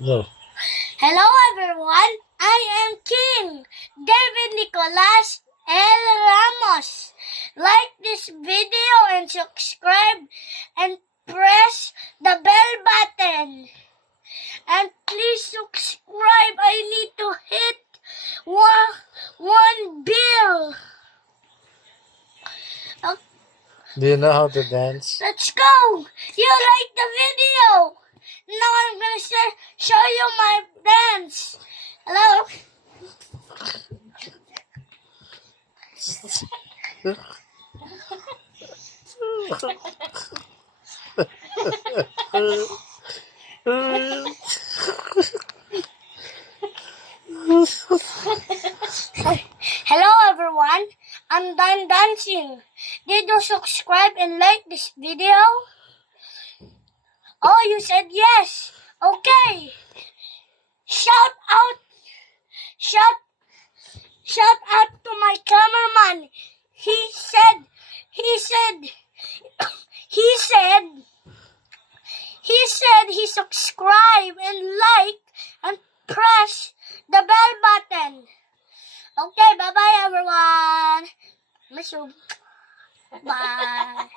Go. Hello everyone, I am King David Nicolas L. Ramos. Like this video and subscribe and press the bell button. And please subscribe. I need to hit one bill. Do you know how to dance? Let's go. You like the video. Now I'm gonna show you my dance. Hello. Hello everyone, I'm done dancing. Did you subscribe and like this video? Oh, you said yes. Okay. Shout out to my cameraman. He said he subscribe and like and press the bell button. Okay, bye-bye everyone. Miss you. Bye.